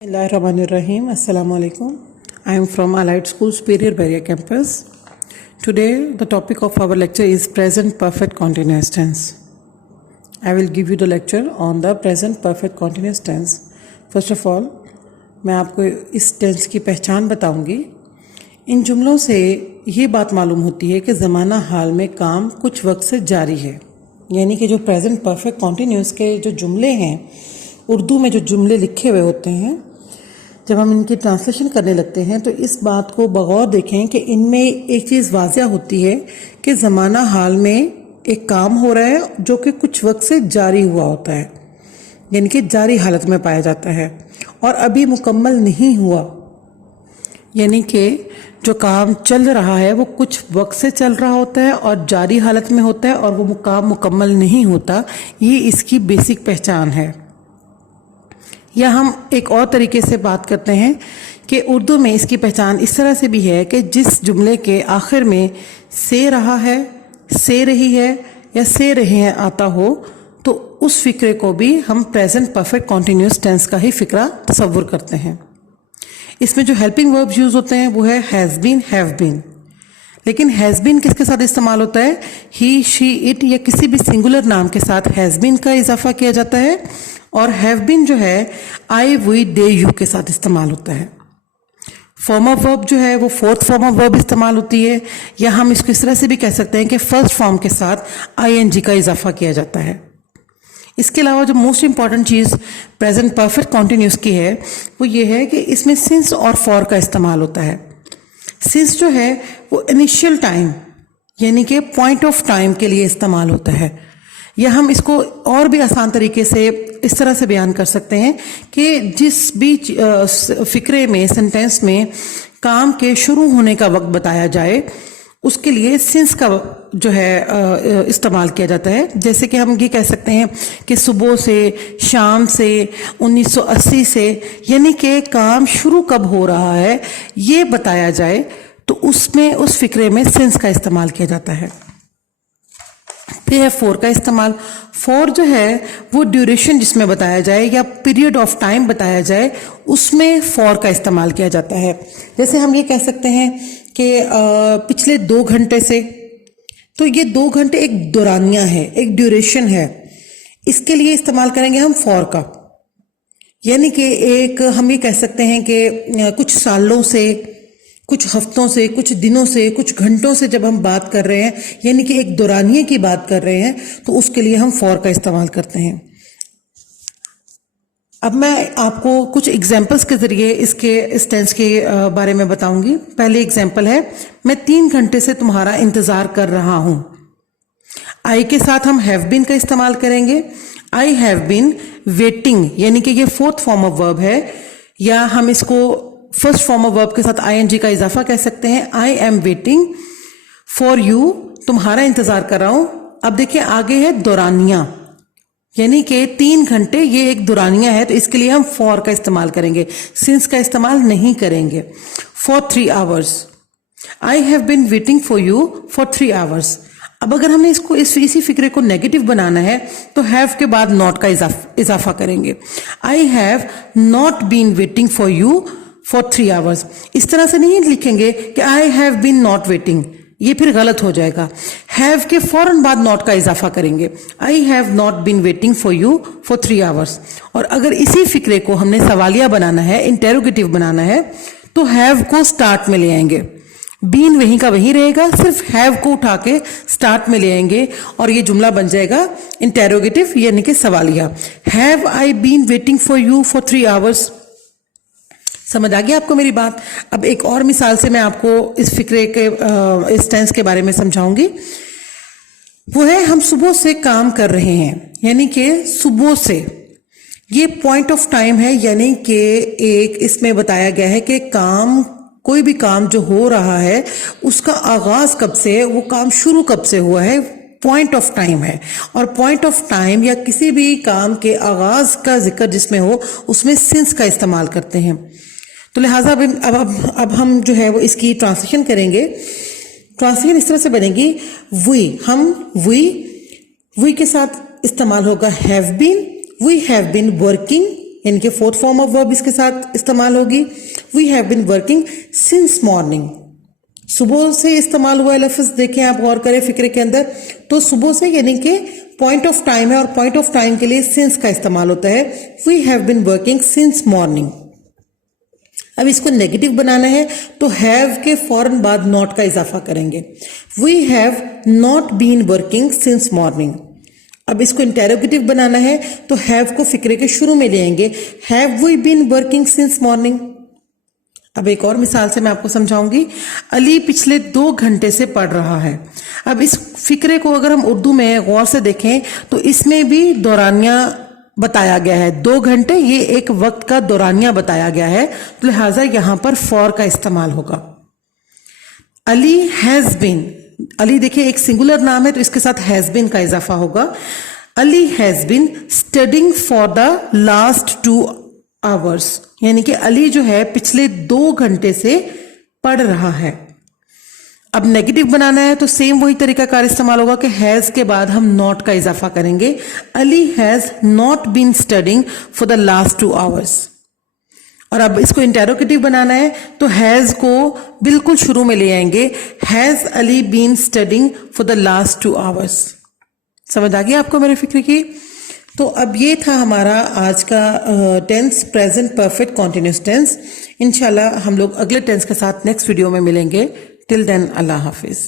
Bismillahirrahmanirrahim. Assalamu alaikum. I am from Allied School, Superior Barrier Campus. Today, the topic of our lecture is present perfect continuous tense. I will give you the lecture on the present perfect continuous tense. First of all, मैं आपको इस tense की पहचान बताऊंगी. इन जुमलों से ये बात मालूम होती है कि ज़माना हाल में काम कुछ वक्त से जारी है. यानी कि जो प्रेजेंट परफेक्ट कॉन्टिन्यूस के जो जुमले हैं, उर्दू में जो जुमले लिखे हुए होते हैं, जब हम इनकी ट्रांसलेशन करने लगते हैं तो इस बात को बगौर देखें कि इनमें एक चीज़ वाज़िया होती है कि ज़माना हाल में एक काम हो रहा है जो कि कुछ वक्त से जारी हुआ होता है, यानी कि जारी हालत में पाया जाता है और अभी मुकम्मल नहीं हुआ. यानी कि जो काम चल रहा है वो कुछ वक्त से चल रहा होता है और जारी हालत में होता है और वो काम मुकम्मल नहीं होता. ये इसकी बेसिक पहचान है. या हम एक और तरीके से बात करते हैं कि उर्दू में इसकी पहचान इस तरह से भी है कि जिस जुमले के आखिर में से रहा है, से रही है या से रहे हैं आता हो, तो उस फिक्रे को भी हम प्रेजेंट परफेक्ट कॉन्टिन्यूस टेंस का ही फिक्रा तसव्वुर करते हैं. इसमें जो हेल्पिंग वर्ब्स यूज़ होते हैं वो है हैज़ बीन, हैव बीन. लेकिन हैज़ बीन किसके साथ इस्तेमाल होता है? ही, शी, इट या किसी भी सिंगुलर नाम के साथ हैज़ बीन का इजाफा किया जाता है. और हैव बीन जो है आई, वी, दे, यू के साथ इस्तेमाल होता है. फॉर्म ऑफ वर्ब जो है वो फोर्थ फॉर्म ऑफ वर्ब इस्तेमाल होती है, या हम इसको इस तरह से भी कह सकते हैं कि फर्स्ट फॉर्म के साथ आईएनजी का इजाफा किया जाता है. इसके अलावा जो मोस्ट इंपॉर्टेंट चीज़ प्रेजेंट परफेक्ट कॉन्टिन्यूस की है वो ये है कि इसमें सिंस और फॉर का इस्तेमाल होता है. सिंस जो है वो इनिशियल टाइम यानी कि पॉइंट ऑफ टाइम के लिए इस्तेमाल होता है. या हम इसको और भी आसान तरीके से इस तरह से बयान कर सकते हैं कि जिस भी फिक्रे में, सेंटेंस में काम के शुरू होने का वक्त बताया जाए उसके लिए सिंस का जो है इस्तेमाल किया जाता है. जैसे कि हम ये कह सकते हैं कि सुबह से, शाम से, 1980 से, यानी कि काम शुरू कब हो रहा है ये बताया जाए तो उसमें उस फिक्रे में सिंस का इस्तेमाल किया जाता है. फिर है फोर का इस्तेमाल. फोर जो है वो ड्यूरेशन जिसमें बताया जाए या पीरियड ऑफ टाइम बताया जाए उसमें फोर का इस्तेमाल किया जाता है. जैसे हम ये कह सकते हैं कि पिछले 2 घंटे से, तो ये 2 घंटे एक दौरानिया है, एक ड्यूरेशन है. इसके लिए इस्तेमाल करेंगे हम फोर का. यानी कि एक हम ये कह सकते हैं कि कुछ सालों से, कुछ हफ्तों से, कुछ दिनों से, कुछ घंटों से जब हम बात कर रहे हैं, यानी कि एक दौरानिये की बात कर रहे हैं, तो उसके लिए हम फॉर का इस्तेमाल करते हैं. अब मैं आपको कुछ एग्जाम्पल्स के जरिए इस टेंस के बारे में बताऊंगी. पहली एग्जाम्पल है, मैं 3 घंटे से तुम्हारा इंतजार कर रहा हूं. आई के साथ हम हैव बीन का इस्तेमाल करेंगे. आई हैव बीन वेटिंग, यानी कि ये फोर्थ फॉर्म ऑफ वर्ब है, या हम इसको फर्स्ट फॉर्म ऑफ वर्ब के साथ आईएनजी का इजाफा कह सकते हैं. I am waiting for you, तुम्हारा इंतजार कर रहा हूं. अब देखिए आगे है दौरानिया, यानी कि 3 घंटे ये एक दौरानिया है, तो इसके लिए हम फॉर का इस्तेमाल करेंगे, सिंस का इस्तेमाल नहीं करेंगे. For 3 hours, I have been waiting for you for 3 hours. अब अगर हमें इसको इसी फिक्रे को नेगेटिव बनाना है तो हैव के बाद नॉट का इजाफा करेंगे. I have not been waiting for you for 3 hours. इस तरह से नहीं लिखेंगे कि I have been not waiting, ये फिर गलत हो जाएगा. हैव के फौरन बाद नॉट का इजाफा करेंगे. I have not been waiting for you for 3 hours. और अगर इसी फिक्रे को हमने सवालिया बनाना है, इंटेरोगेटिव बनाना है, तो हैव को स्टार्ट में ले आएंगे. बीन वहीं का वहीं रहेगा, सिर्फ हैव को उठा के स्टार्ट में ले आएंगे और ये जुमला बन जाएगा इंटेरोगेटिव यानी कि सवालिया. Have I been waiting for you for 3 hours. समझ आ गया आपको मेरी बात? अब एक और मिसाल से मैं आपको इस फिक्रे के इस टेंस के बारे में समझाऊंगी. वो है, हम सुबह से काम कर रहे हैं, यानी कि सुबह से ये पॉइंट ऑफ टाइम है, यानी कि एक इसमें बताया गया है कि काम, कोई भी काम जो हो रहा है उसका आगाज कब से है, वो काम शुरू कब से हुआ है, पॉइंट ऑफ टाइम है. और पॉइंट ऑफ टाइम या किसी भी काम के आगाज का जिक्र जिसमें हो उसमें सिंस का इस्तेमाल करते हैं. तो लिहाजा अब हम जो है वो इसकी ट्रांसलेशन करेंगे. ट्रांसलेशन इस तरह से बनेगी, वी के साथ इस्तेमाल होगा have been. We have been working यानी कि फोर्थ फॉर्म ऑफ वर्ब इसके साथ इस्तेमाल होगी. We have been working since morning. सुबह से इस्तेमाल हुआ है लफ्ज, देखें आप गौर करें फिक्रे के अंदर, तो सुबह से यानी कि पॉइंट ऑफ टाइम है और पॉइंट ऑफ टाइम के लिए सिंस का इस्तेमाल होता है. We have been working since morning. अब इसको नेगेटिव बनाना है तो हैव के फौरन बाद नॉट का इजाफा करेंगे. We have not been working since morning. अब इसको इंटेरोगेटिव बनाना है तो हैव को फिक्रे के शुरू में ले आएंगे. Have we been working since morning. अब एक और मिसाल से मैं आपको समझाऊंगी. अली पिछले 2 घंटे से पढ़ रहा है. अब इस फिक्रे को अगर हम उर्दू में गौर से देखें तो इसमें भी दौरानिया बताया गया है. 2 घंटे ये एक वक्त का दौरानिया बताया गया है, तो लिहाजा यहां पर फॉर का इस्तेमाल होगा. अली हैज बीन, अली देखिए एक सिंगुलर नाम है तो इसके साथ हैज बीन का इजाफा होगा. Ali has been studying for the last 2 hours, यानी कि अली जो है पिछले 2 घंटे से पढ़ रहा है. अब नेगेटिव बनाना है तो सेम वही तरीका कार इस्तेमाल होगा कि हैज के बाद हम नॉट का इजाफा करेंगे. Ali has not been studying for the last 2 hours. और अब इसको इंटेरोगेटिव बनाना है तो हैज को बिल्कुल शुरू में ले आएंगे. Has Ali been studying for the last 2 hours. समझ आ गया आपको मेरे फिक्र की? तो अब ये था हमारा आज का tense, present perfect continuous tense. इंशाल्लाह हम लोग अगले टेंस के साथ नेक्स्ट वीडियो में मिलेंगे. टिल देन अल्लाह हाफिज.